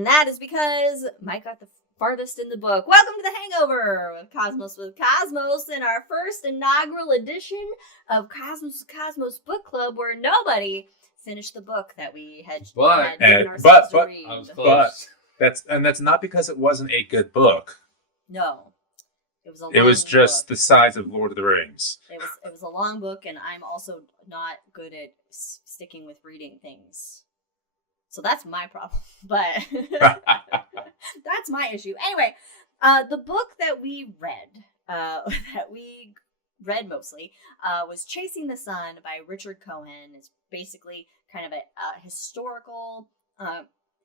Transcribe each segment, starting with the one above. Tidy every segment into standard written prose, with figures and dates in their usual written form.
And that is because Mike got the farthest in the book. Welcome to the Hangover with Cosmos in our first inaugural edition of Cosmos with Cosmos Book Club, where nobody finished the book that we had given ourselves to read. I was close. That's not because it wasn't a good book. No. It was just the size of Lord of the Rings. It was a long book, and I'm also not good at sticking with reading things. So that's my problem, but that's my issue. Anyway, the book that we read mostly, was Chasing the Sun by Richard Cohen. It's basically kind of a historical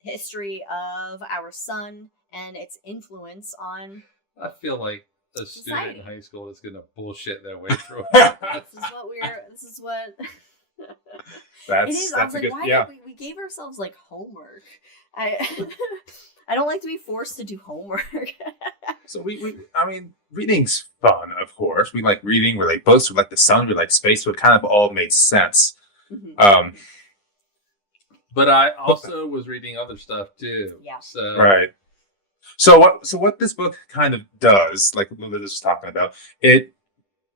history of our sun and its influence on I feel like a society. Student in high school is going to bullshit their way through This is what That's, it is. I was like, why did we gave ourselves like homework? I don't like to be forced to do homework. So reading's fun, of course. We like reading, we like books, we like the sun, we like space, so it kind of all made sense. Mm-hmm. But I also was reading other stuff too. Yeah. So right. So what this book kind of does, like Lily was talking about, it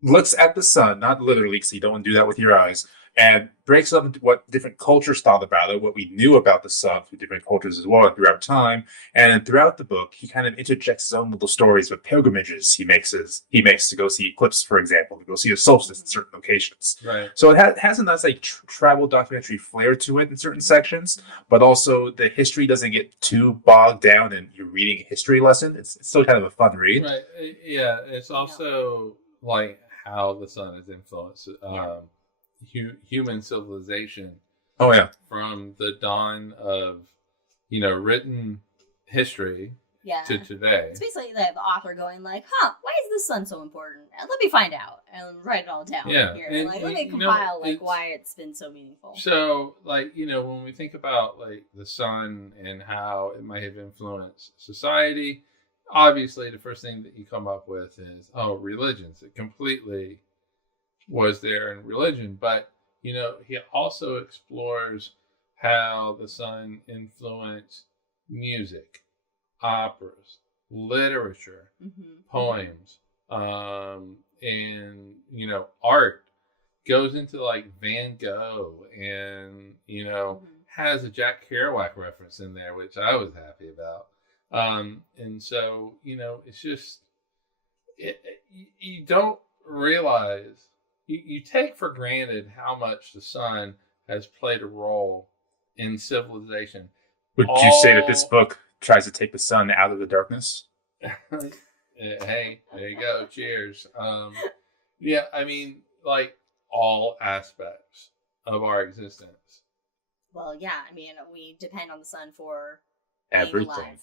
looks at the sun, not literally, because you don't want to do that with your eyes, and breaks up into what different cultures thought about it, what we knew about the sun through different cultures as well throughout time. And throughout the book, he kind of interjects his own little stories with pilgrimages he makes to go see eclipse, for example, to go see a solstice in certain locations. Right. So it has a nice like travel documentary flair to it in certain sections, but also the history doesn't get too bogged down in you reading a history lesson. It's still kind of a fun read. Right. Yeah. It's also like how the sun has influenced human civilization. Oh yeah. From the dawn of, written history to today. It's basically the author going like, why is the sun so important? And let me find out and write it all down here. And, let me compile why it's been so meaningful. So when we think about like the sun and how it might have influenced society, obviously the first thing that you come up with is, religions. It completely was there in religion, but he also explores how the sun influenced music, operas, literature, poems, and art. Goes into like Van Gogh and has a Jack Kerouac reference in there, which I was happy about. And so it's just you don't realize. You take for granted how much the sun has played a role in civilization. Would you say that this book tries to take the sun out of the darkness? Hey, there you go. Cheers. Yeah, I mean, like all aspects of our existence. Well, yeah, I mean, we depend on the sun for everything.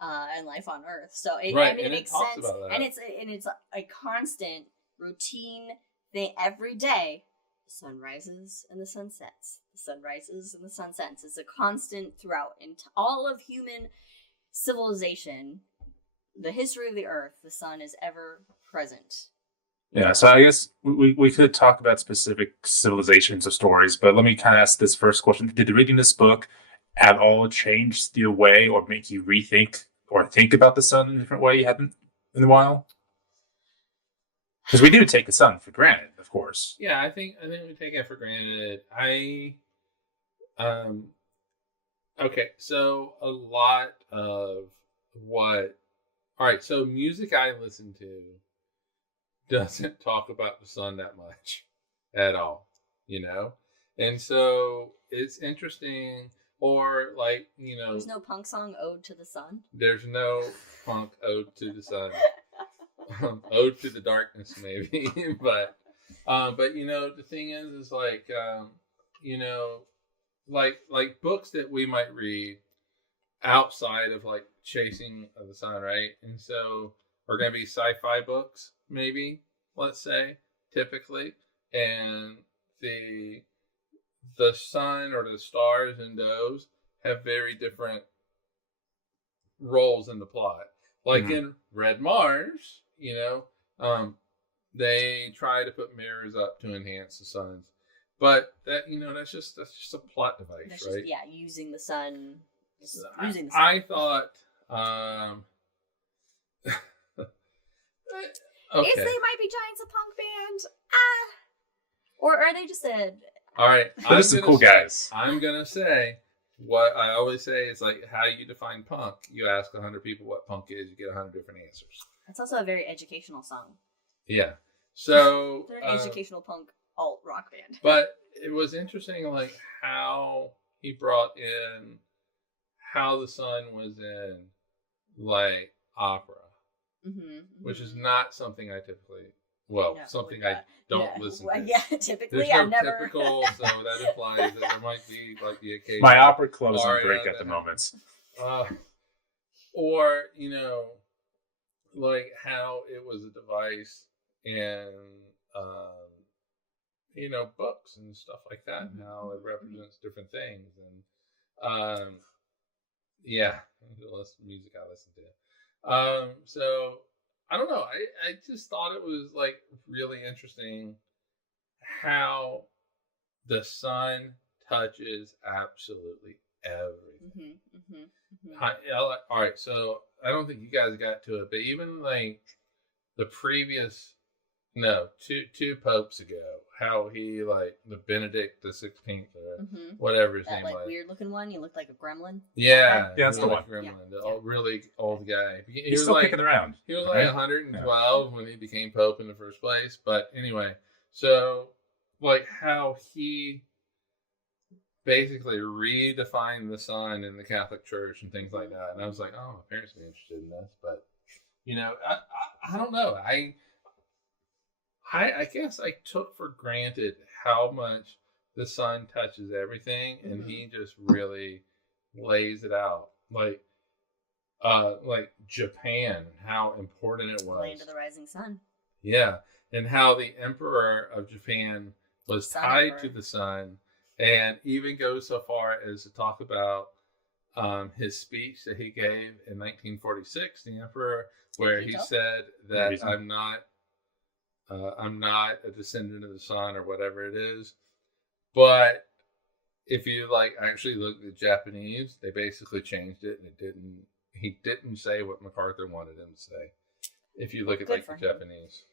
And life on Earth. So it makes sense. And it's a constant routine thing every day. The sun rises and the sun sets. The sun rises and the sun sets. It's a constant throughout in all of human civilization, the history of the Earth. The sun is ever present. Yeah, so I guess we could talk about specific civilizations or stories, but let me kind of ask this first question. Did reading this book at all change the way or make you rethink or think about the sun in a different way you hadn't in a while? Because we do take the sun for granted, of course. Yeah, I think we take it for granted. Okay, so a lot of what... All right, so music I listen to doesn't talk about the sun that much at all, And so it's interesting, or like, There's no punk song Ode to the Sun? There's no punk Ode to the Sun. Ode to the Darkness, maybe. but the thing is like, like books that we might read outside of like Chasing of the Sun, right? And so are going to be sci-fi books, maybe, let's say, typically. And the sun or the stars and those have very different roles in the plot. Like in Red Mars, they try to put mirrors up to enhance the suns. But that, that's just a plot device, right? Using the sun using the sun. I thought, okay. Is they might be Giants a punk band? Or are they just a... All right. They're just some cool guys. I'm going to say what I always say is like how you define punk. You ask 100 people what punk is, you get 100 different answers. That's also a very educational song. Yeah. So... They're an educational punk alt-rock band. But it was interesting like how he brought in how the sun was in like opera. Which is not something I typically, something I don't listen to. Yeah, typically There's no I've never. typical, so that implies that there might be like the occasion. My opera clothes on break at the moment. Or, like how it was a device in, books and stuff like that, and how it represents different things. And, the less music I listen to. So I don't know. I just thought it was like really interesting how the sun touches absolutely everything. All right, so I don't think you guys got to it, but even like the previous, two popes ago, how he like the Benedict the 16th or whatever his name was. Weird looking one. He looked like a gremlin. Yeah, that's the one. Gremlin, the really old guy. He's still kicking around. He was like 112 when he became pope in the first place. But anyway, so like how he basically redefined the sun in the Catholic Church and things like that. And I was like, oh, my parents would be interested in this, but I don't know. I guess I took for granted how much the sun touches everything, and he just really lays it out. Like Japan, how important it was. Land of the rising sun. Yeah, and how the emperor of Japan was tied to the sun, and even goes so far as to talk about his speech that he gave in 1946, the emperor, where he said that I'm not a descendant of the sun or whatever it is. But if you actually look at the Japanese, they basically changed it, and he didn't say what MacArthur wanted him to say. If you look at the Japanese.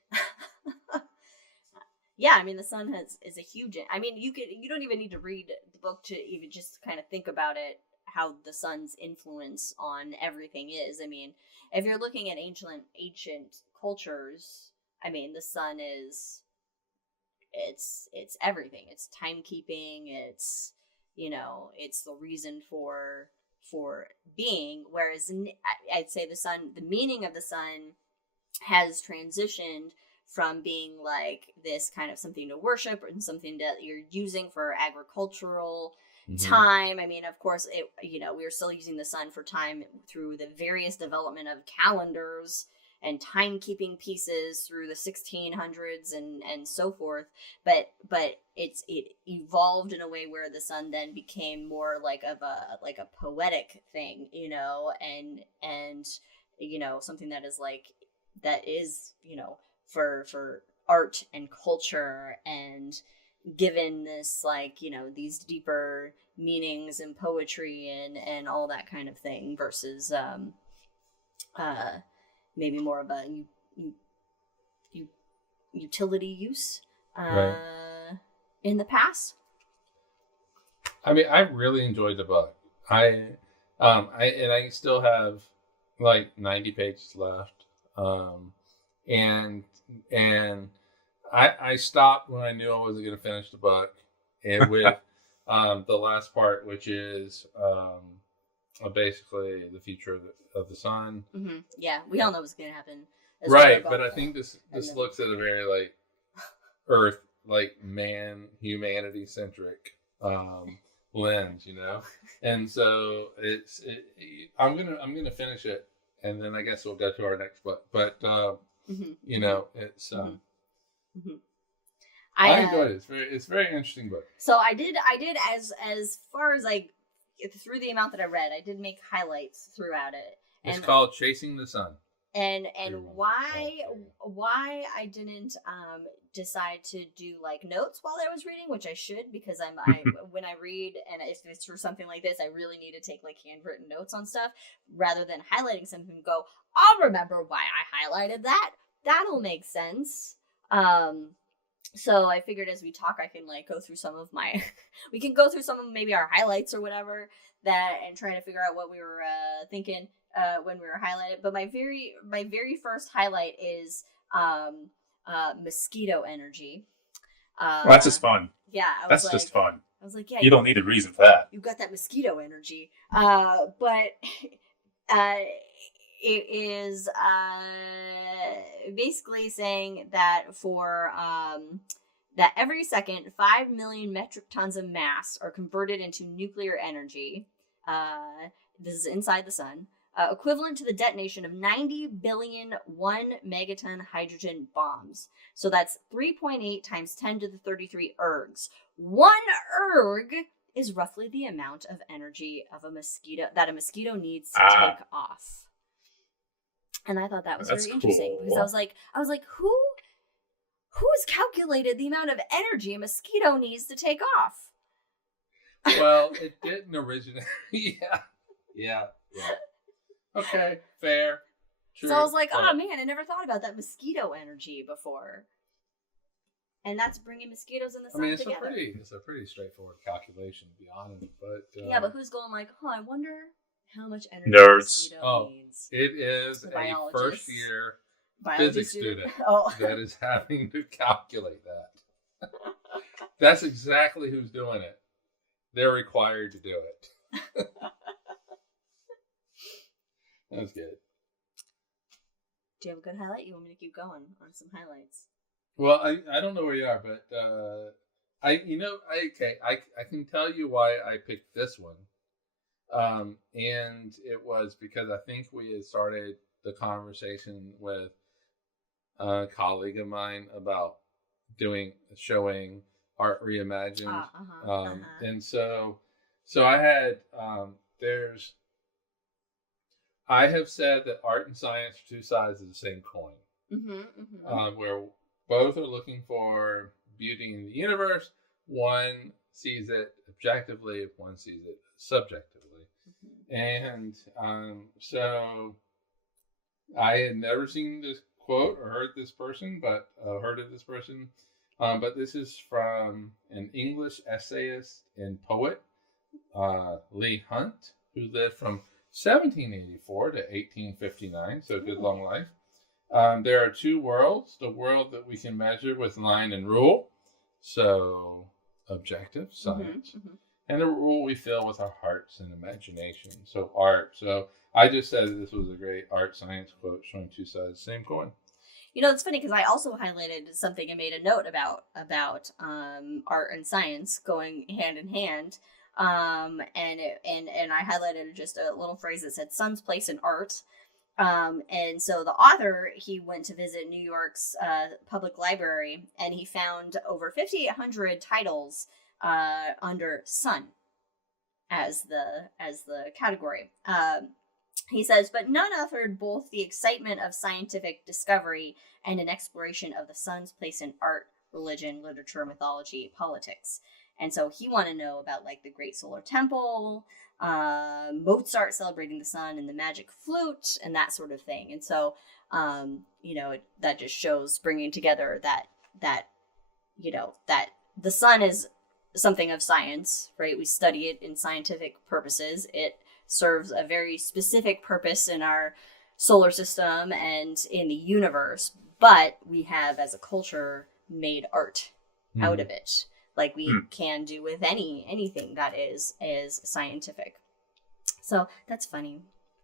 Yeah, I mean the sun is a huge. I mean you don't even need to read the book to even just kind of think about it, how the sun's influence on everything is. I mean, if you're looking at ancient cultures, I mean the sun is it's everything. It's timekeeping. It's it's the reason for being. Whereas I'd say the meaning of the sun has transitioned from being like this kind of something to worship and something that you're using for agricultural time. I mean, of course, we're still using the sun for time through the various development of calendars and timekeeping pieces through the 1600s and so forth. But it evolved in a way where the sun then became more like a poetic thing, and something that is for art and culture, and given this these deeper meanings and poetry and all that kind of thing versus maybe more of a utility use in the past. I mean, I really enjoyed the book. I still have 90 pages left. And I stopped when I knew I wasn't going to finish the book, and with the last part, which is basically the future of the sun. Mm-hmm. Yeah, we all know what's going to happen. Right, but I think this looks at a very Earth, humanity centric lens, and so I'm gonna finish it, and then I guess we'll go to our next book, but. It's I enjoyed it. It's a very interesting book. So I did as far as through the amount that I read, I did make highlights throughout it. It's called Chasing the Sun. and why I didn't decide to do like notes while I was reading, which I should, because when I read, and if it's for something like this, I really need to take like handwritten notes on stuff rather than highlighting something and go, I'll remember why I highlighted that. That'll make sense. So I figured as we talk, I can like go through some of we can go through some of maybe our highlights or whatever and try to figure out what we were thinking when we were highlighted. But my very first highlight is mosquito energy. Well, that's just fun. Yeah, that's just fun. I was like, yeah, you don't need a reason for that. You got that mosquito energy. But it is basically saying that for that every second 5 million metric tons of mass are converted into nuclear energy. This is inside the sun, equivalent to the detonation of 90 billion 1 megaton hydrogen bombs. So that's 3.8 times 10 to the 33 ergs. 1 erg is roughly the amount of energy of a mosquito needs to take off. And I thought that was very interesting because I was like, who's calculated the amount of energy a mosquito needs to take off? Well, it didn't originate. Yeah. Okay, fair. True. So I was like, oh man, I never thought about that mosquito energy before. And that's bringing mosquitoes in the sun together. It's a pretty straightforward calculation, to be honest. But yeah, but who's going like, I wonder how much energy Nerds. needs. It is a first-year physics student that is having to calculate that. That's exactly who's doing it. They're required to do it. That's good. Do you have a good highlight? You want me to keep going on some highlights? Well, I don't know where you are, but I can tell you why I picked this one. And it was because I think we had started the conversation with a colleague of mine about showing art reimagined. And so I had, I have said that art and science are two sides of the same coin, where both are looking for beauty in the universe. One sees it objectively, one sees it subjectively. And so I had never seen this quote or heard this person, but heard of this person. But this is from an English essayist and poet, Leigh Hunt, who lived from 1784 to 1859, so a good long life. There are two worlds: the world that we can measure with line and rule, so objective science, and the rule we fill with our hearts and imagination, so art. So I just said this was a great art science quote showing two sides of the same coin. You know, it's funny because I also highlighted something and made a note about art and science going hand in hand. And I highlighted just a little phrase that said "Sun's place in art." And so the author, he went to visit New York's public library, and he found over 5,800 titles under sun as the category. He says, but none offered both the excitement of scientific discovery and an exploration of the sun's place in art, religion, literature, mythology, politics. And so he wanted to know about like the Great Solar Temple, Mozart celebrating the sun and the magic flute and that sort of thing. And so, that just shows bringing together that the sun is something of science, right? We study it in scientific purposes. It serves a very specific purpose in our solar system and in the universe, but we have as a culture made art out of it, like we can do with anything that is scientific. So that's funny.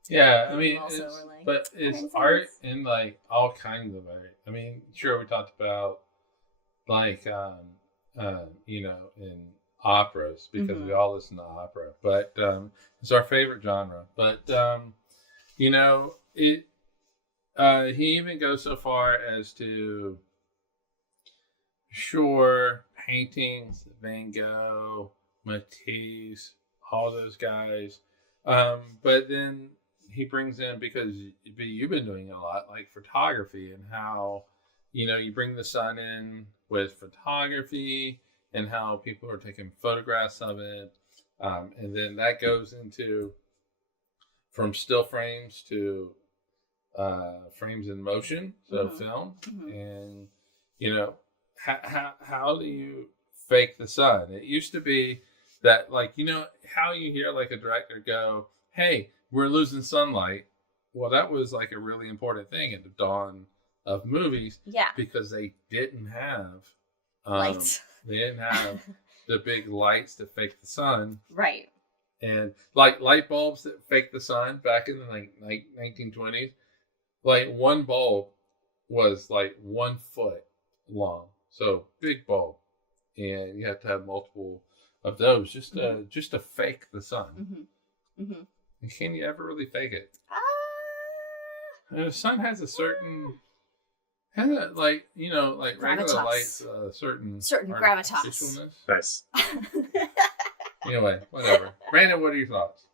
Yeah, I mean, it's art in like all kinds of art. I mean, sure, we talked about like in operas because we all listen to opera, but it's our favorite genre. But he even goes so far as to paintings, Van Gogh, Matisse, all those guys, but then he brings in, because you've been doing a lot, like photography, and how, you bring the sun in with photography and how people are taking photographs of it. And then that goes into from still frames to frames in motion, so film. And, how do you fake the sun? It used to be that, like, how you hear like a director go, hey, we're losing sunlight. Well, that was like a really important thing at the dawn of movies. Yeah. Because they didn't have lights. They didn't have the big lights to fake the sun. Right. And like light bulbs that fake the sun back in the 1920s, like one bulb was like 1 foot long. So big bulb. And you have to have multiple of those just to fake the sun. And can you ever really fake it? The sun has a certain, like regular lights, certain gravitas. Nice. Anyway, whatever. Brandon, what are your thoughts?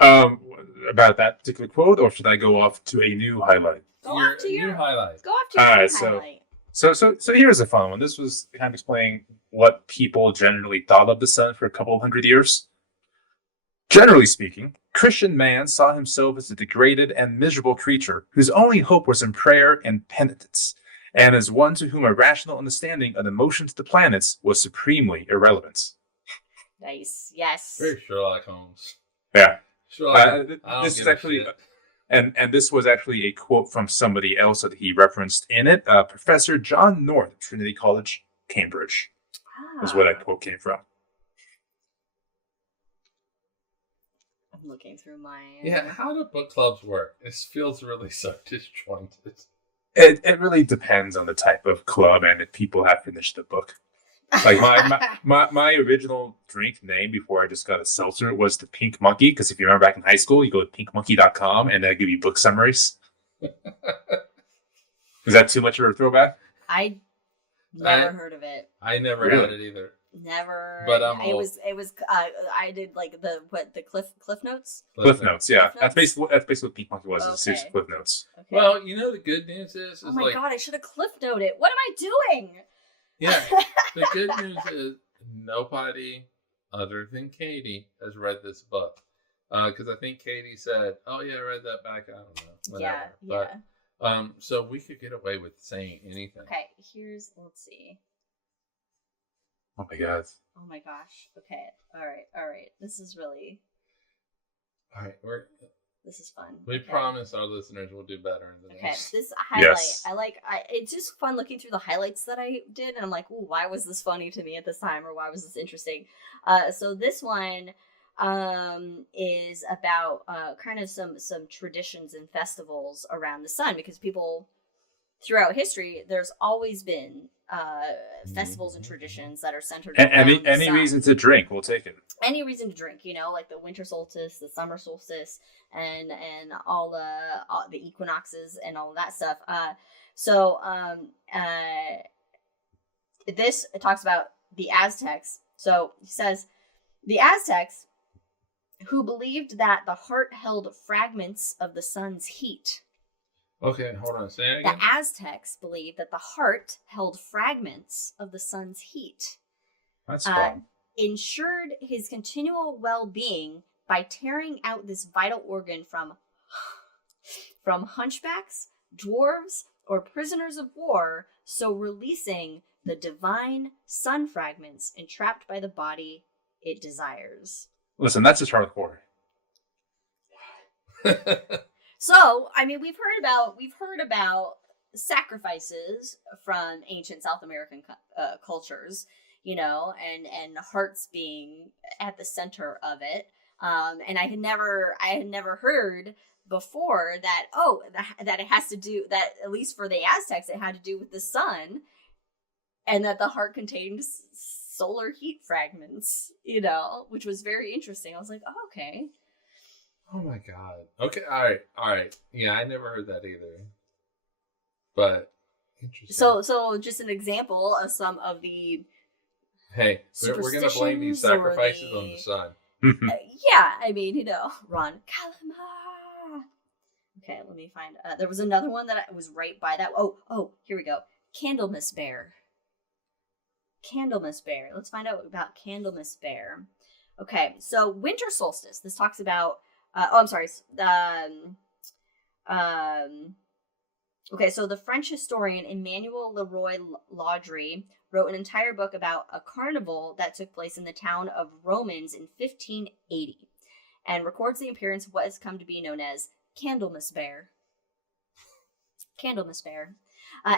About that particular quote, or should I go off to a new highlight? Go off to your new highlight. Go off to your Alright, highlight. So here's a fun one. This was kind of explaining what people generally thought of the sun for a couple of hundred years. Generally speaking, Christian man saw himself as a degraded and miserable creature whose only hope was in prayer and penitence, and as one to whom a rational understanding of the motions of the planets was supremely irrelevant. Nice. Yes. Very Sherlock Holmes. Yeah. This is actually, and this was actually a quote from somebody else that he referenced in it. Professor John North of Trinity College, Cambridge, is where that quote came from. I'm looking through my. Yeah, how do book clubs work? It feels really so disjointed. It really depends on the type of club and if people have finished the book. Like my original drink name before I just got a seltzer was the Pink Monkey, because if you remember back in high school, you go to pinkmonkey.com and they'll give you book summaries. Is that too much of a throwback? I never heard of it. I never had it either. Never. But it was. I did like the Cliff Notes. Cliff Notes, yeah. That's basically what Pink Monkey was. Okay. It's just Cliff Notes. Okay. Well, the good news is oh my god, I should have Cliff Noted. What am I doing? Yeah. The good news is nobody other than Katie has read this book. Because I think Katie said, "Oh yeah, I read that back." I don't know. Whatever. Yeah. But so we could get away with saying anything. Okay. Let's see. Oh my god. Oh my gosh. Okay. All right. This is really. All right. This is fun. We promise our listeners will do better in the next. This highlight. Yes. It's just fun looking through the highlights that I did, and I'm like, ooh, why was this funny to me at this time, or why was this interesting? So this one is about kind of some traditions and festivals around the sun, because people throughout history, there's always been festivals and traditions that are centered around any reason to drink, we'll take it. Any reason to drink, like the winter solstice, the summer solstice, and all the equinoxes and all of that stuff. This talks about the Aztecs. So he says the Aztecs, who believed that the heart held fragments of the sun's heat. Okay, hold on. Say it again. The Aztecs believed that the heart held fragments of the sun's heat. That's fun. Ensured his continual well-being by tearing out this vital organ from hunchbacks, dwarves, or prisoners of war, so releasing the divine sun fragments entrapped by the body it desires. Listen, that's just hardcore. So, I mean, we've heard about sacrifices from ancient South American cultures, and hearts being at the center of it. And I had never heard before that that it has to do that, at least for the Aztecs, it had to do with the sun, and that the heart contained solar heat fragments, which was very interesting. I was like, oh, okay. Oh my god. Okay, all right. Yeah, I never heard that either. But interesting. So just an example of some of the we're gonna blame these sacrifices on the sun. Yeah, I mean, Ron Calamar. Okay, let me find. There was another one that was right by that. Oh, here we go. Candlemas Bear. Candlemas Bear. Let's find out about Candlemas Bear. Okay, so winter solstice. This talks about. I'm sorry. Okay, so the French historian Emmanuel Leroy-Laudry wrote an entire book about a carnival that took place in the town of Romans in 1580 and records the appearance of what has come to be known as Candlemas Bear. Candlemas Bear.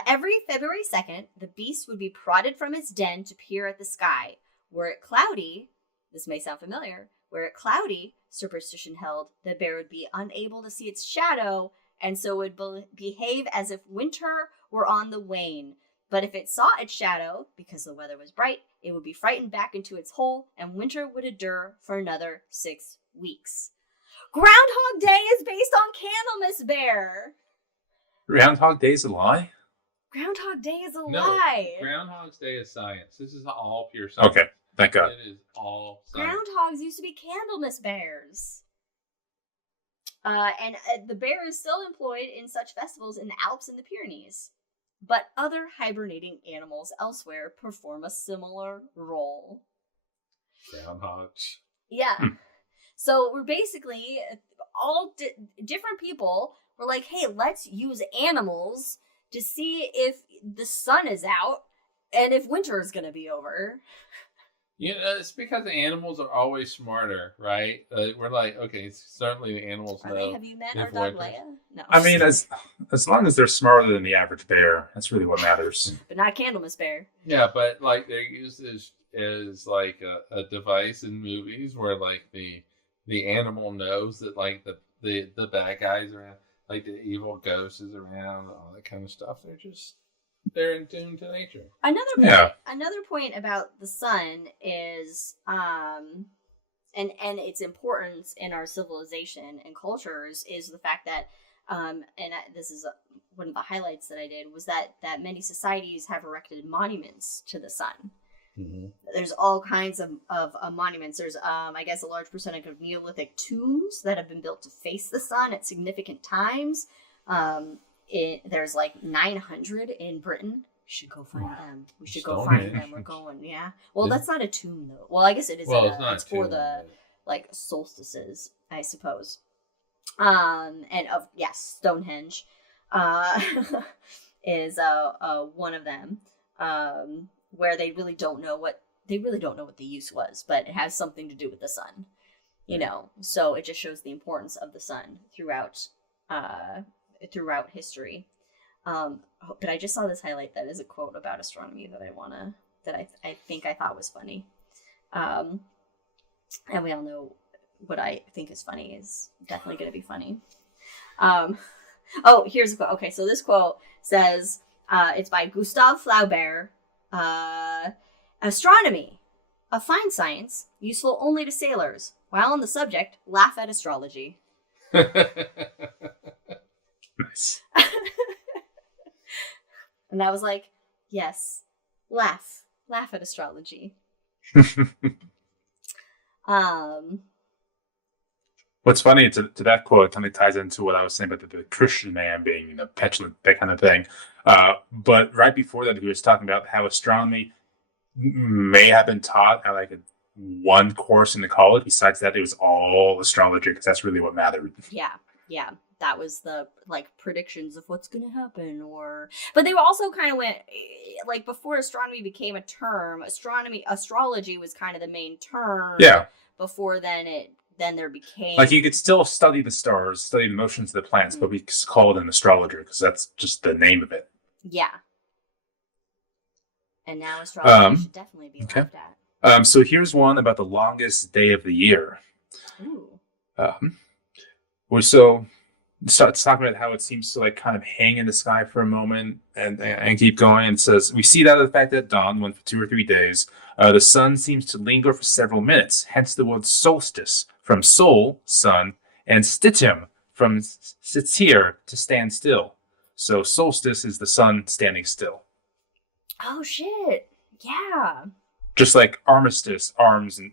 Every February 2nd, the beast would be prodded from its den to peer at the sky. Were it cloudy, this may sound familiar, were it cloudy, superstition held, the bear would be unable to see its shadow and so would behave as if winter were on the wane. But if it saw its shadow, because the weather was bright, it would be frightened back into its hole, and winter would endure for another 6 weeks. Groundhog Day is based on Candlemas Bear. Groundhog Day is a lie? Groundhog Day is a No, lie. Groundhog's Day is science. This is all pure science. Okay, thank God. It is all science. Groundhogs used to be Candlemas bears. And the bear is still employed in such festivals in the Alps and the Pyrenees. But other hibernating animals elsewhere perform a similar role. Groundhogs. Yeah. So we're basically all different people were like, hey, let's use animals to see if the sun is out and if winter is going to be over. It's because the animals are always smarter, right? We're like, okay, certainly the animals know. Have you met our dog Leia? No. I mean, as long as they're smarter than the average bear, that's really what matters. But not Candlemas Bear. Yeah, but like they're used as like a device in movies where like the animal knows that like the bad guys are around, like the evil ghost is around, all that kind of stuff. They're in tune to nature. Another point about the sun is and its importance in our civilization and cultures is the fact that this is one of the highlights that I did was that many societies have erected monuments to the sun. Mm-hmm. There's all kinds of monuments. There's I guess a large percentage of Neolithic tombs that have been built to face the sun at significant times. There's like 900 in Britain. We should go find them. We're going, yeah. Well, that's not a tomb though. Well, I guess it is. Well, it's for the like solstices, I suppose. Stonehenge is one of them. Where they really don't know what the use was, but it has something to do with the sun. So it just shows the importance of the sun throughout history. But I just saw this highlight that is a quote about astronomy that I think I thought was funny. And we all know what I think is funny is definitely going to be funny. Here's a quote. Okay, so this quote says, it's by Gustave Flaubert. Astronomy, a fine science, useful only to sailors. While on the subject, laugh at astrology. Nice. And I was like, yes, laugh at astrology. What's funny to that quote kind of ties into what I was saying about the Christian man being petulant, that kind of thing. But right before that, he was talking about how astronomy may have been taught at like one course in the college. Besides that, it was all astrology because that's really what mattered. Yeah. That was the like predictions of what's going to happen, but they also kind of went like before astronomy became a term. Astrology was kind of the main term. Yeah. Before then there became like you could still study the stars, study the motions of the planets, but we call it an astrologer because that's just the name of it. Yeah. And now astrology should definitely be laughed at. So here's one about the longest day of the year. Ooh. So starts talking about how it seems to like kind of hang in the sky for a moment and keep going. It says, we see that of the fact that dawn went for 2 or 3 days. The sun seems to linger for several minutes, hence the word solstice, from sol, sun, and stitum, from sitir, to stand still. So solstice is the sun standing still. Oh, shit. Yeah. Just like armistice, arms and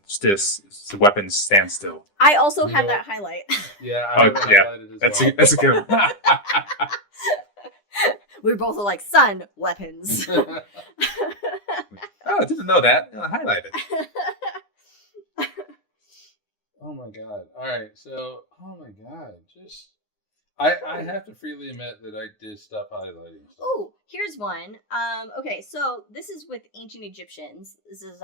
weapons stand still. I also have that highlight. Yeah, I have highlighted as well. That's a good one. We both are like sun weapons. Oh, I didn't know that. Highlight it. Oh my god. All right. So, oh my god. Just, I have to freely admit that I did stop highlighting stuff. Oh, here's one. Okay, so this is with ancient Egyptians. This is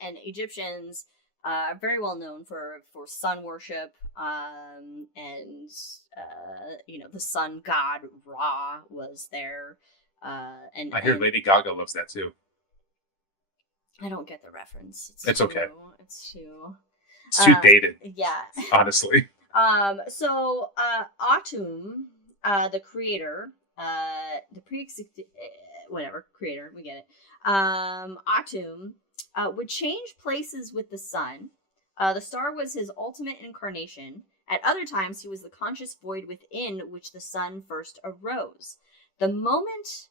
and Egyptians are very well known for sun worship. And the sun god Ra was there. And I hear Lady Gaga loves that too. I don't get the reference. It's okay. It's too. It's too dated. Yeah. Honestly. So Atum, the creator, the pre-existing, whatever, creator, we get it. Atum would change places with the sun. The star was his ultimate incarnation. At other times, he was the conscious void within which the sun first arose. The moment...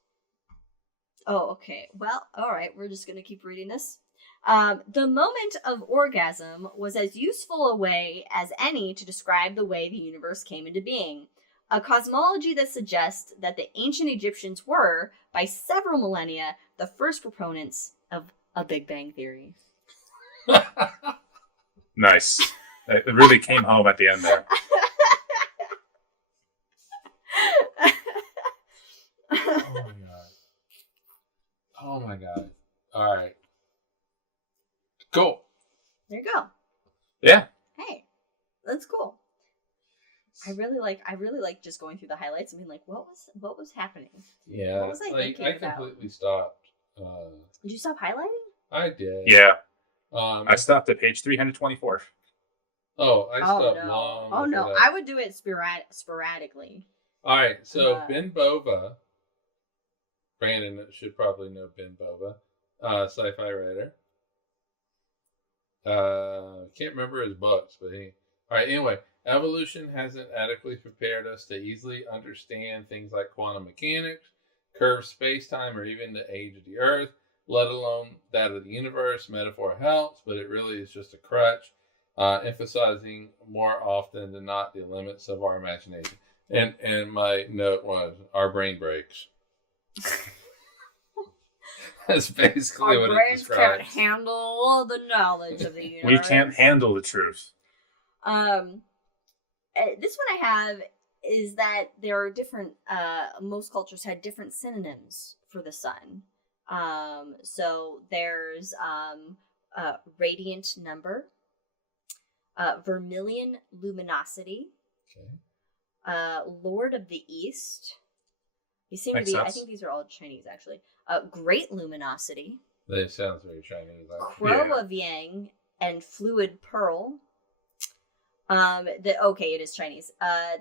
Oh, okay. Well, all right. We're just going to keep reading this. The moment of orgasm was as useful a way as any to describe the way the universe came into being. A cosmology that suggests that the ancient Egyptians were, by several millennia, the first proponents of a Big Bang theory. Nice. It really came home at the end there. Oh my god. Oh my god. All right. Cool. There you go. Yeah. Hey, that's cool. I really like just going through the highlights and being like, what was happening? Yeah. What was I thinking I about? completely stopped. Did you stop highlighting? I did. Yeah. I stopped at page 324. Oh, I stopped no. long. Oh no, before that. I would do it sporadically. All right, so Ben Bova. Brandon should probably know Ben Bova, sci-fi writer. Can't remember his books, but he. All right, anyway, evolution hasn't adequately prepared us to easily understand things like quantum mechanics, curved space-time, or even the age of the Earth, let alone that of the universe. Metaphor helps, but it really is just a crutch, emphasizing more often than not the limits of our imagination. And my note was, our brain breaks. That's basically Our what it brains describes. can't handle the knowledge of the universe. We can't handle the truth. This one I have is that there are different. Most cultures had different synonyms for the sun. So there's radiant number, vermilion luminosity, Lord of the East. These seem to be. I think these are all Chinese, actually. Great luminosity. That sounds very Chinese. Crow of Yang and fluid pearl. It is Chinese.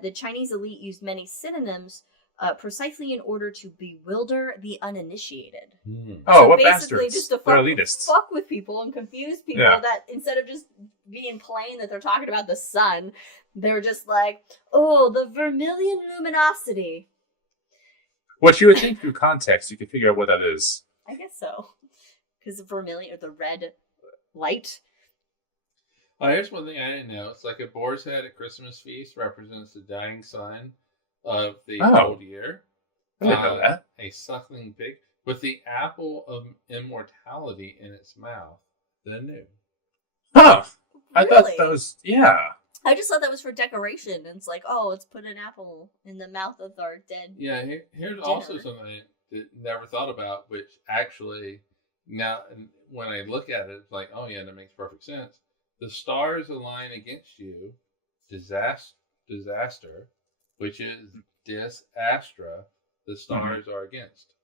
The Chinese elite used many synonyms precisely in order to bewilder the uninitiated. Oh, so what basically bastards! Just to They're elitists. fuck with people and confuse people. Yeah. That instead of just being plain that they're talking about the sun, they're just like, oh, the vermilion luminosity. What you would think through context, you could figure out what that is. I guess so, because the vermilion or the red light. Here's one thing I didn't know. It's like a boar's head at Christmas feast represents the dying sun of the old year. I didn't know that. A suckling pig with the apple of immortality in its mouth. The new. Huh. I thought Really? that was, yeah. I just thought that was for decoration. And it's like, oh, let's put an apple in the mouth of our dead. Yeah, here's also something that never thought about, which actually, now when I look at it, it's like, oh yeah, that makes perfect sense. The stars align against you, disaster, which is dis astra, the stars are against.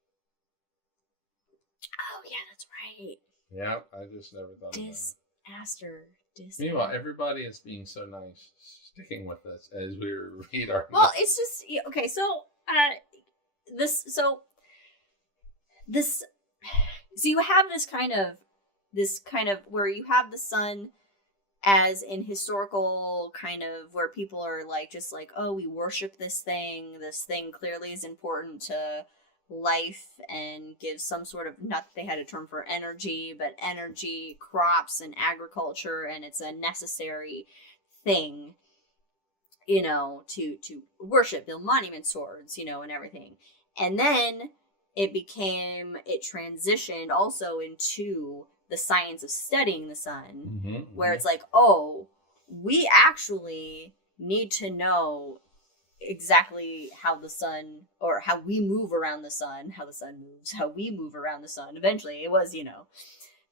Oh, yeah, that's right. Yeah, I just never thought about it. Disaster. Meanwhile, everybody is being so nice, sticking with us as we read our. Well, it's just okay. So, so you have this kind of where you have the sun as in historical kind of where people are like just like, oh, we worship this thing. This thing clearly is important to life and give some sort of, not that they had a term for energy, but energy, crops, and agriculture, and it's a necessary thing, you know, to worship, build monuments towards, you know, and everything. And then it transitioned also into the science of studying the sun, where it's like, oh, we actually need to know exactly how the sun, or how we move around the sun, how the sun moves, how we move around the sun. Eventually it was, you know,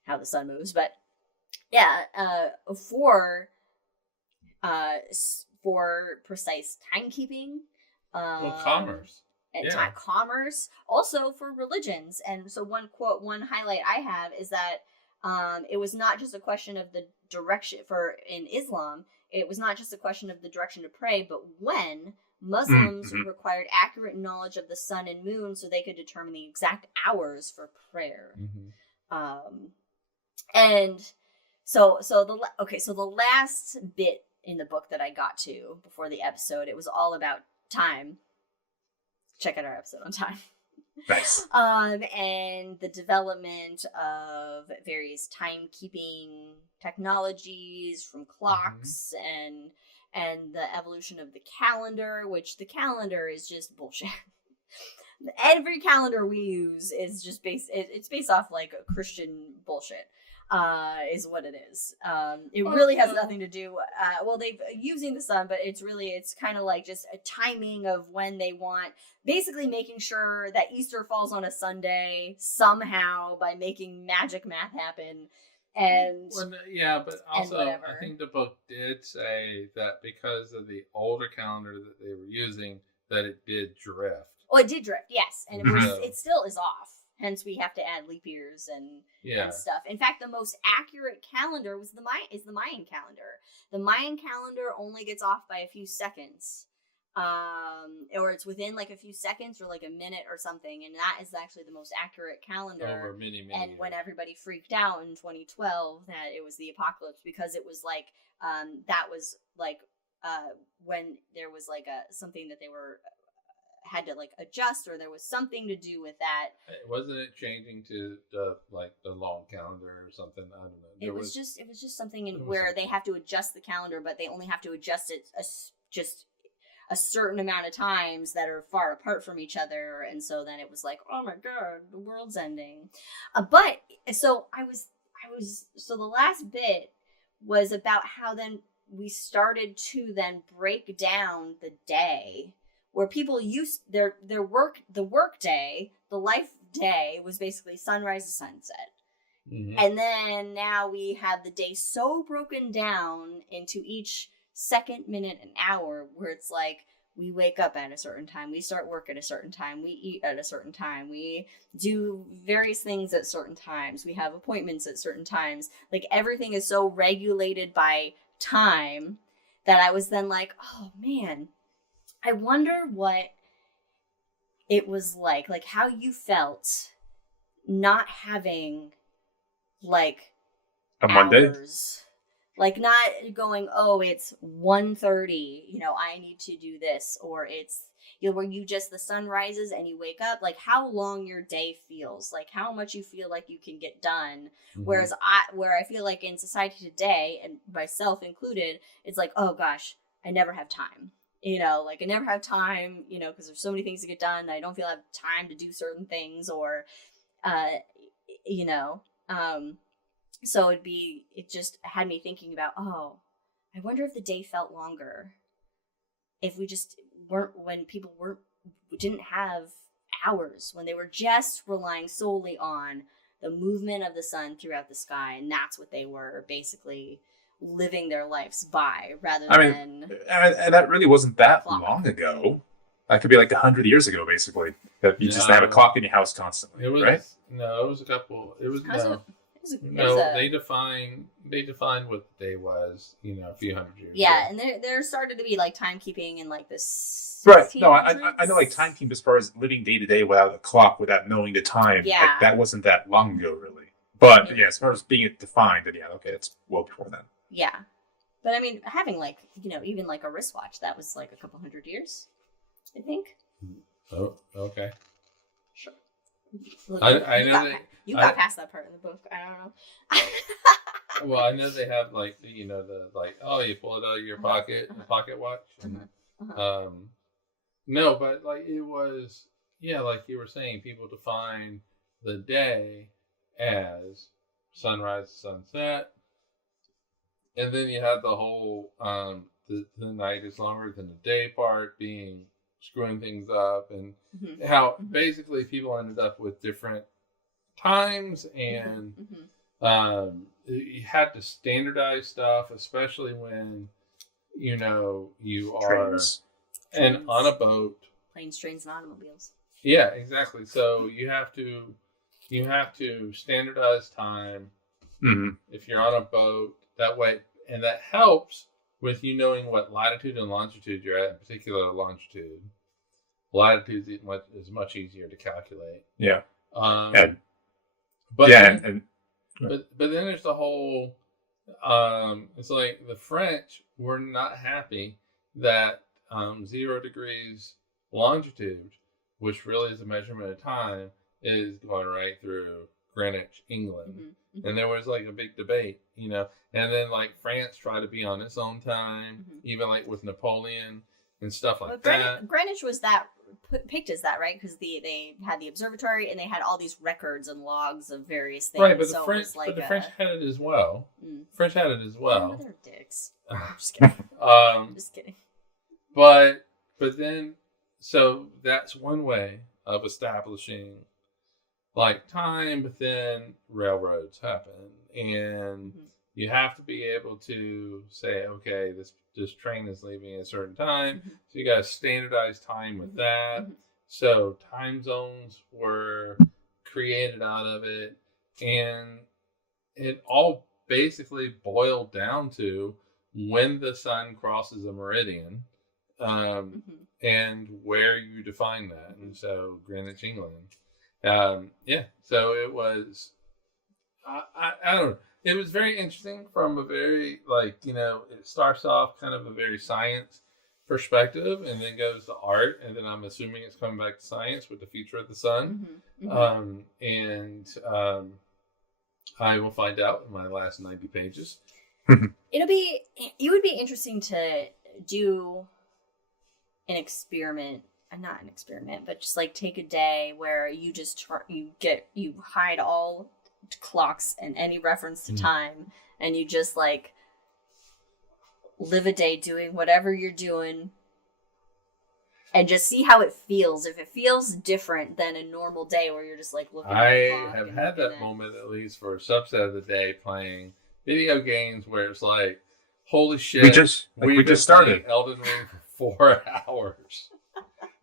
how the sun moves. But yeah, for precise timekeeping, commerce. And commerce, also for religions. And so one highlight I have is that it was not just a question of the direction in Islam. It was not just a question of the direction to pray, but when Muslims required accurate knowledge of the sun and moon so they could determine the exact hours for prayer. And so the last bit in the book that I got to before the episode, it was all about time. Check out our episode on time. Nice. And the development of various timekeeping technologies, from clocks and the evolution of the calendar, which the calendar is just bullshit. Every calendar we use is just it's based off like a Christian bullshit. Is what it is. It really has nothing to do. They've using the sun, but it's kind of like just a timing of when they want, basically making sure that Easter falls on a Sunday somehow by making magic math happen. And but also I think the book did say that because of the older calendar that they were using, that it did drift. Oh, it did drift, yes, and it still is off. Hence, we have to add leap years and stuff. In fact, the most accurate calendar is the Mayan calendar. The Mayan calendar only gets off by a few seconds, or it's within like a few seconds or like a minute or something. And that is actually the most accurate calendar. Over many and years. When everybody freaked out in 2012 that it was the apocalypse, because it was like that was like when there was like something that they were. Had to like adjust, or there was something to do with that. Wasn't it changing to the long calendar or something? I don't know. It was just something where they have to adjust the calendar, but they only have to adjust it just a certain amount of times that are far apart from each other. And so then it was like, oh my god, the world's ending. But so so the last bit was about how then we started to then break down the day, where people used the work day, the life day was basically sunrise to sunset. And then now we have the day so broken down into each second, minute, and hour, where it's like we wake up at a certain time, we start work at a certain time, we eat at a certain time, we do various things at certain times, we have appointments at certain times. Like everything is so regulated by time that I was then like, oh man, I wonder what it was like how you felt not having like a Monday, like not going, oh, it's 1:30, you know, I need to do this, or it's, you know, where you just, the sun rises and you wake up, like how long your day feels, like how much you feel like you can get done. Whereas I feel like in society today, and myself included, it's like, oh gosh, I never have time. You know, like I never have time, you know, because there's so many things to get done. I don't feel I have time to do certain things, or, you know, so it just had me thinking about, oh, I wonder if the day felt longer if we just when people didn't have hours, when they were just relying solely on the movement of the sun throughout the sky. And that's what they were basically living their lives by, rather than. And that really wasn't that long ago. That could be like 100 years ago, basically. That you just have a clock in your house constantly, right? No, it was a couple. It was They defined what the day was, you know, a few hundred years. Yeah, ago. And there started to be like timekeeping in like this. Right. No, I know like timekeeping as far as living day to day without a clock, without knowing the time. Yeah. Like, that wasn't that long ago, really. But yeah, as far as being defined, then yeah, okay, that's well before then. Yeah. But I mean, having like, you know, even like a wristwatch, that was like a couple hundred years, I think. Oh, okay. Sure. I know that you got past that part in the book. I don't know. Well, I know they have like you pull it out of your pocket, a pocket watch. And, no, but like it was, like you were saying, people define the day as sunrise, sunset, and then you had the whole the night is longer than the day part being screwing things up, and how basically people ended up with different times, and you had to standardize stuff, especially when you are and on a boat, planes, trains, and automobiles. Yeah, exactly. So you have to standardize time if you're on a boat that way, and that helps with knowing what latitude and longitude you're at, in particular longitude. Latitude is much easier to calculate. Yeah. But then there's the whole. It's like the French were not happy that 0 degrees longitude, which really is a measurement of time, is going right through Greenwich, England. And there was like a big debate, and then like France tried to be on its own time, even like with Napoleon and stuff like that. Greenwich was picked as that, right? Because they had the observatory and they had all these records and logs of various things. Right, but the French had it as well. French had it as well. They're dicks. I'm just kidding. Just kidding. But then, so that's one way of establishing like time, but then railroads happen, and you have to be able to say, okay, this train is leaving at a certain time, so you got to standardize time with that. So time zones were created out of it, and it all basically boiled down to when the sun crosses a meridian, and where you define that. And so Greenwich, England. So it was, I don't know. It was very interesting from a very, it starts off kind of a very science perspective and then goes to art. And then I'm assuming it's coming back to science with the future of the sun. I will find out in my last 90 pages. It would be interesting to do an experiment. Not an experiment, but just like take a day where you just you hide all clocks and any reference to time, and you just like live a day doing whatever you're doing, and just see how it feels. If it feels different than a normal day where you're just like looking at the clock. I have had that moment, at least for a subset of the day, playing video games where it's like, holy shit, we just started Elden Ring for 4 hours.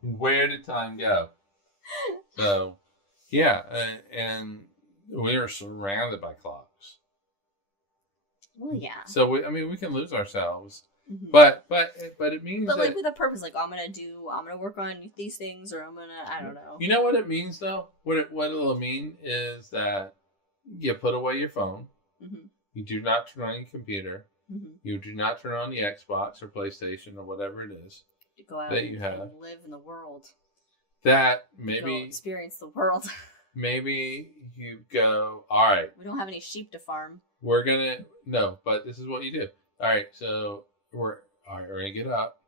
Where did time go? So, and we are surrounded by clocks. Well, yeah. So we can lose ourselves, but it means. But like with a purpose, like I'm gonna work on these things, or I don't know. You know what it means though? What it'll mean is that you put away your phone. You do not turn on your computer. You do not turn on the Xbox or PlayStation or whatever it is. To go out that you have. And live in the world. That maybe experience the world. Maybe you go, all right. We don't have any sheep to farm. But this is what you do. All right, so we're gonna get up.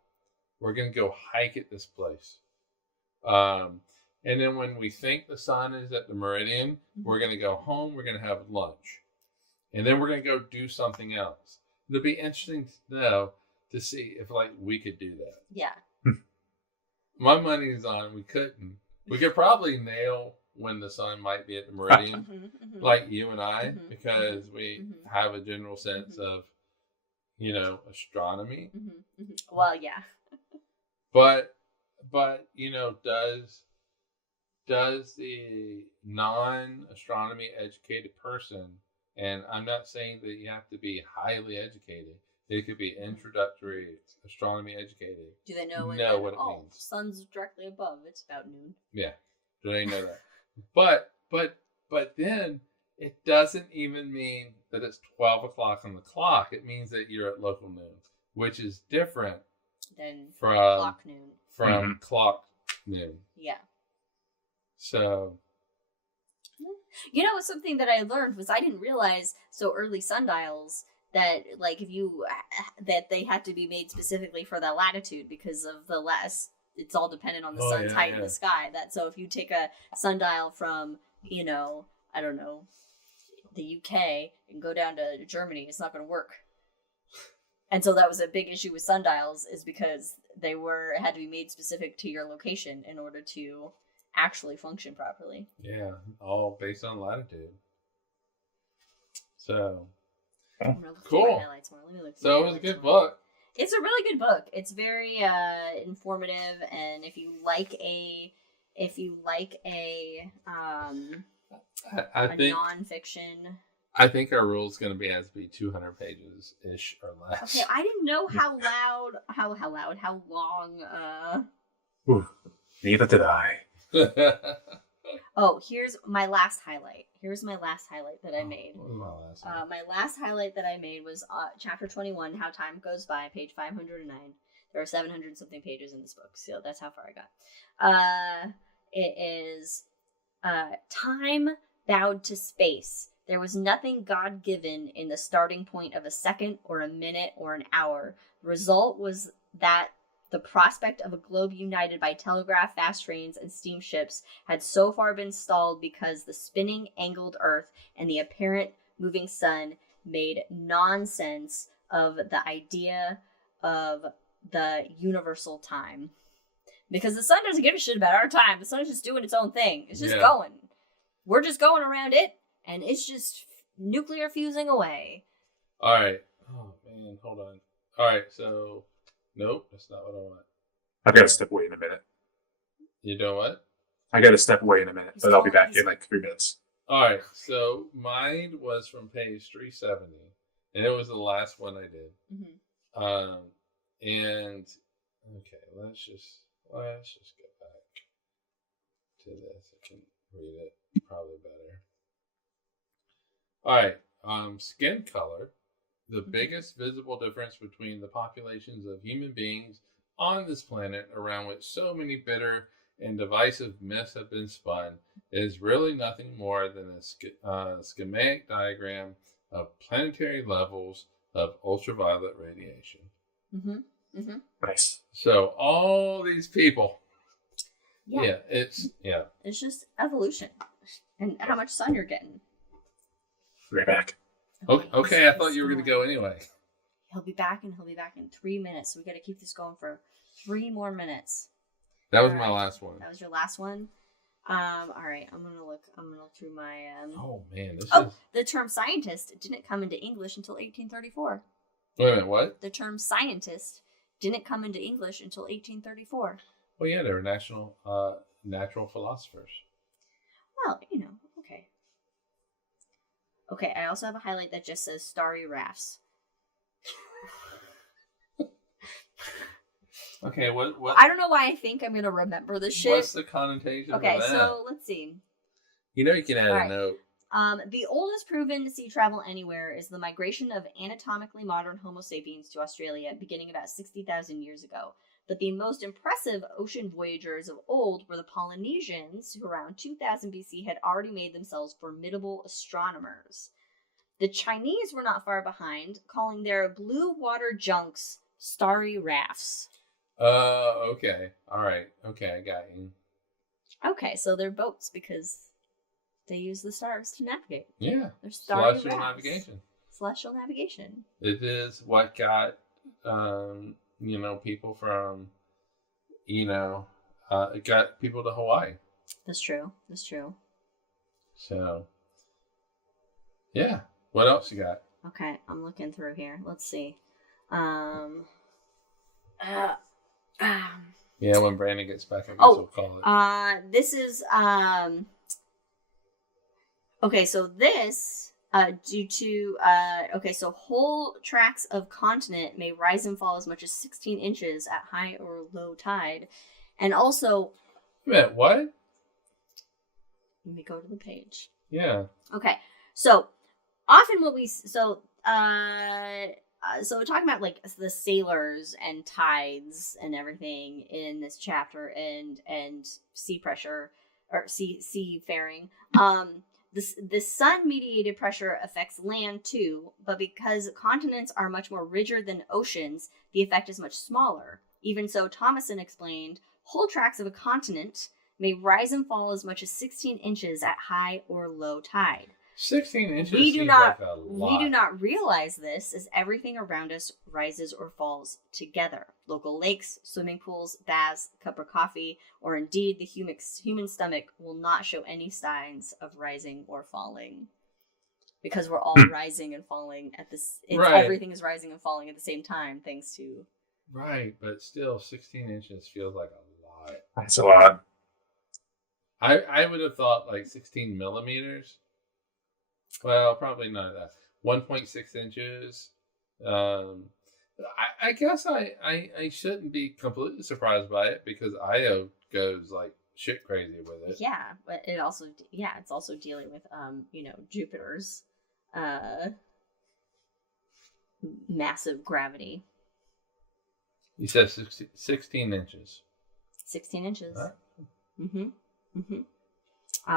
We're gonna go hike at this place. And then when we think the sun is at the meridian, we're gonna go home. We're gonna have lunch, and then we're gonna go do something else. It'll be interesting to know. To see if we could do that. Yeah. My money is on we couldn't. We could probably nail when the sun might be at the meridian, like you and I, because we have a general sense of, astronomy. Well, yeah. But does the non-astronomy educated person, and I'm not saying that you have to be highly educated. It could be introductory astronomy educated. Do they know what it means? Sun's directly above. It's about noon. Yeah, do they know that? But then it doesn't even mean that it's 12 o'clock on the clock. It means that you're at local noon, which is different than from clock noon. Clock noon. Yeah. So, you know, something that I learned was I didn't realize so early sundials that like that they had to be made specifically for that latitude because of the less. It's all dependent on the sun's height in the sky. That so if you take a sundial from I don't know, the UK and go down to Germany, it's not going to work. And so that was a big issue with sundials, is because they had to be made specific to your location in order to actually function properly. Yeah, all based on latitude. So, cool. So it was a good book. It's a really good book. It's very informative, and if you like a I think nonfiction. I think our rule is going to has to be 200 pages ish or less. Okay, I didn't know how long. Ooh, neither did I. Oh, here's my last highlight. That I made. My last highlight that I made was chapter 21, How Time Goes By, page 509. There are 700 something pages in this book, so that's how far I got. It is time bowed to space. There was nothing God-given in the starting point of a second or a minute or an hour. The result was that the prospect of a globe united by telegraph, fast trains, and steamships had so far been stalled because the spinning, angled earth and the apparent moving sun made nonsense of the idea of the universal time. Because the sun doesn't give a shit about our time. The sun is just doing its own thing. It's just going. We're just going around it, and it's just nuclear fusing away. All right. Oh, man, hold on. All right, so... Nope, that's not what I want. I've got to step away in a minute. You know what? I got to step away in a minute, but I'll be back in like 3 minutes. All right, so mine was from page 370, and it was the last one I did. Mm-hmm. And okay, let's just go back to this. I can read it probably better. All right, skin color. The biggest visible difference between the populations of human beings on this planet, around which so many bitter and divisive myths have been spun, is really nothing more than a schematic diagram of planetary levels of ultraviolet radiation. Mm-hmm. Mm-hmm. Nice. So all these people, it's just evolution and how much sun you're getting. Right back. Okay, I thought you were going to go anyway. He'll be back in 3 minutes. So we got to keep this going for 3 more minutes. That was my last one. That was your last one. All right, I'm gonna look through my. Oh man, the term scientist didn't come into English until 1834. Wait a minute, what? The term scientist didn't come into English until 1834. Well, yeah, they were natural philosophers. Well, okay. Okay, I also have a highlight that just says starry rafts. Okay, what? I don't know why I think I'm going to remember this shit. What's the connotation of that? Okay, so let's see. You can add a note. The oldest proven sea travel anywhere is the migration of anatomically modern Homo sapiens to Australia, beginning about 60,000 years ago. But the most impressive ocean voyagers of old were the Polynesians, who around 2000 BC had already made themselves formidable astronomers. The Chinese were not far behind, calling their blue water junks starry rafts. Okay. All right. Okay, I got you. Okay, so they're boats because they use the stars to navigate. Yeah. They're starry Celestial rafts. navigation. Celestial navigation. It is what got people from, it got people to Hawaii. That's true. So, yeah. What else you got? Okay, I'm looking through here. Let's see. Yeah, when Brandon gets back, I guess we'll call it. This is, okay, so this, due to, so whole tracts of continent may rise and fall as much as 16 inches at high or low tide. And also... Wait, what? Let me go to the page. Yeah. Okay, so often what we... So we're talking about like the sailors and tides and everything in this chapter and sea pressure. or seafaring. The sun-mediated pressure affects land too, but because continents are much more rigid than oceans, the effect is much smaller. Even so, Thomason explained, whole tracts of a continent may rise and fall as much as 16 inches at high or low tide. 16 inches We do seems not, like a lot. we do not realize this as everything around us rises or falls together. Local lakes, swimming pools, baths, cup of coffee, or indeed the human stomach will not show any signs of rising or falling. Because we're all rising and falling at this. Right. Everything is rising and falling at the same time, thanks to. Right, but still, 16 inches feels like a lot. That's a lot. I would have thought like 16 millimeters. Well, probably not that. 1.6 inches. I guess I shouldn't be completely surprised by it because Io goes like shit crazy with it. Yeah, but it's also dealing with Jupiter's massive gravity. You said 16 inches. 16 inches. Huh?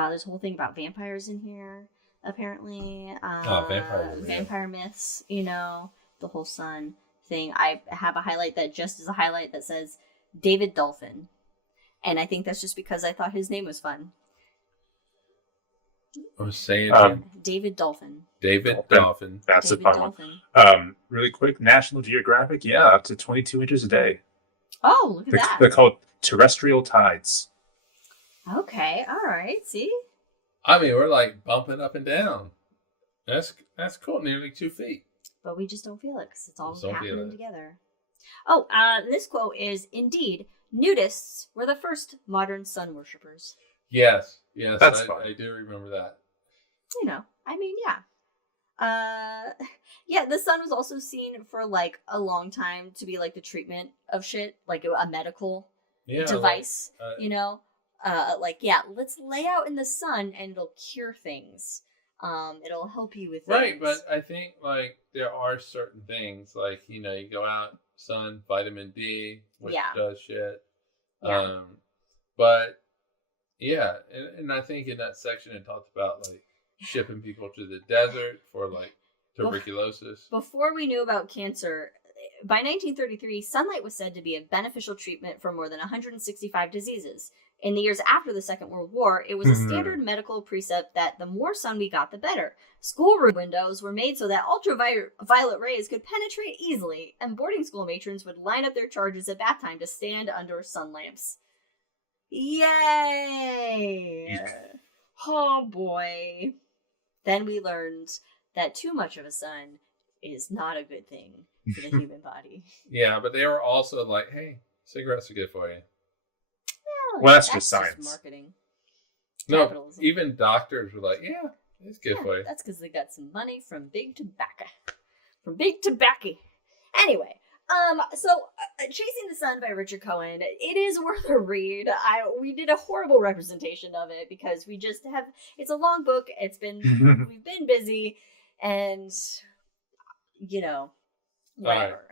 There's a whole thing about vampires in here, apparently. Vampire myths, the whole sun thing. I have a highlight that just is a highlight that says David Dolphin. And I think that's just because I thought his name was fun. I'm saying David Dolphin. David Dolphin. That's David a fun Dolphin. one. Really quick, National Geographic, up to 22 inches a day. Oh, look at that. They're called terrestrial tides. Okay, all right, see? I mean, we're like bumping up and down. That's cool, nearly 2 feet. But we just don't feel it because it's all Just don't feel happening it. together. Oh, this quote is, indeed, nudists were the first modern sun worshippers. Yes, That's fun. I do remember that. Yeah. The sun was also seen for like a long time to be like the treatment of shit, like a medical device, let's lay out in the sun and it'll cure things. It'll help you with things. Right, but I think like there are certain things like, you go out, sun, vitamin D, which does shit. Yeah. But yeah, and I think in that section it talked about like shipping people to the desert for like tuberculosis. Before we knew about cancer, by 1933, sunlight was said to be a beneficial treatment for more than 165 diseases. In the years after the Second World War, it was a standard medical precept that the more sun we got, the better. Schoolroom windows were made so that ultraviolet rays could penetrate easily, and boarding school matrons would line up their charges at bath time to stand under sun lamps. Yay! Oh boy. Then we learned that too much of a sun is not a good thing for the human body. Yeah, but they were also like, hey, cigarettes are good for you. Well, that's just science. Marketing. No, Capitalism. even doctors were like, yeah, it's good for you. That's because they got some money from big tobacco. Anyway, Chasing the Sun by Richard Cohen. It is worth a read. We did a horrible representation of it because we just have. It's a long book. We've been busy, and whatever.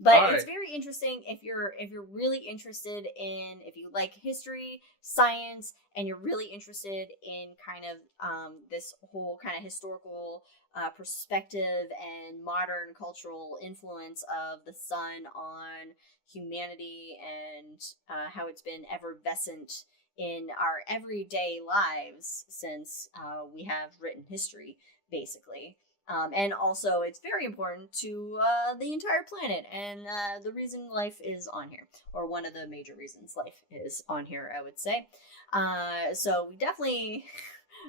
But it's very interesting if you're really interested in, if you like history, science, and you're really interested in kind of this whole kind of historical perspective and modern cultural influence of the sun on humanity and how it's been effervescent in our everyday lives since we have written history, basically. And also, it's very important to the entire planet and the reason life is on here, or one of the major reasons life is on here, I would say. So we definitely,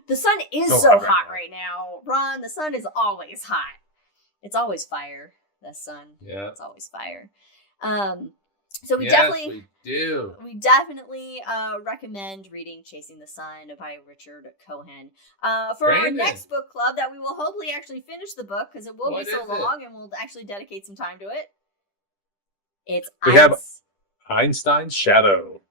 the sun is so hot right now. Ron, the sun is always hot. It's always fire, the sun. Yeah. It's always fire. So we definitely recommend reading Chasing the Sun by Richard Cohen. For our next book club that we will hopefully actually finish the book because it will be so long and we'll actually dedicate some time to it. We have Einstein's Shadow,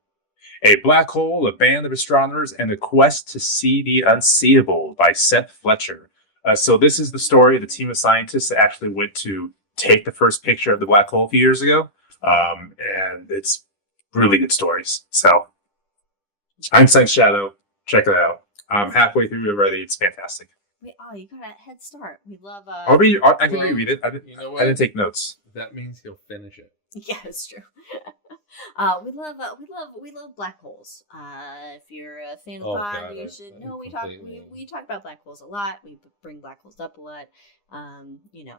a black hole, a band of astronomers, and a quest to see the unseeable by Seth Fletcher. So this is the story of the team of scientists that actually went to take the first picture of the black hole a few years ago. And it's really good stories. So Einstein's Shadow. Check it out. I'm halfway through already. It's fantastic. Wait, you got a head start. We love. I can reread it. I didn't take notes. That means he'll finish it. Yeah, it's true. We love black holes. If you're a fan of the pod, you should know we talk about black holes a lot. We bring black holes up a lot.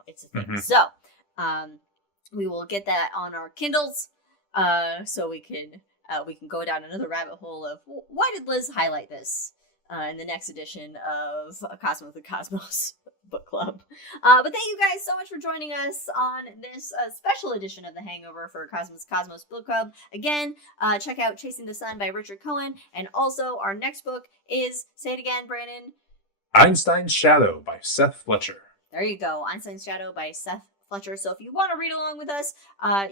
It's a thing. Mm-hmm. So, we will get that on our Kindles, so we can go down another rabbit hole of why did Liz highlight this in the next edition of Cosmos the Cosmos book club. But thank you guys so much for joining us on this special edition of the Hangover for Cosmos book club. Again, check out Chasing the Sun by Richard Cohen, and also our next book is, say it again, Brandon. Einstein's Shadow by Seth Fletcher. There you go, Einstein's Shadow by Seth Fletcher. So if you want to read along with us,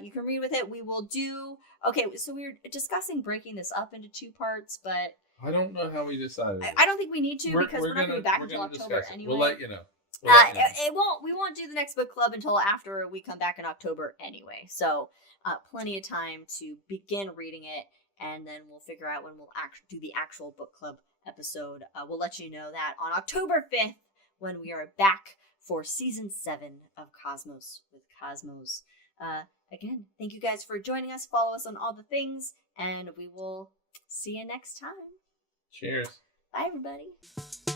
you can read with it. We will do. Okay, so we're discussing breaking this up into 2 parts, but I don't know how we decided. I don't think we need to because we're not going to be back until October anyway. We'll let you know. We won't do the next book club until after we come back in October anyway. So plenty of time to begin reading it, and then we'll figure out when we'll do the actual book club episode. We'll let you know that on October 5th when we are back for season 7 of Cosmos with Cosmos. Again, thank you guys for joining us. Follow us on all the things, and we will see you next time. Cheers. Bye, everybody.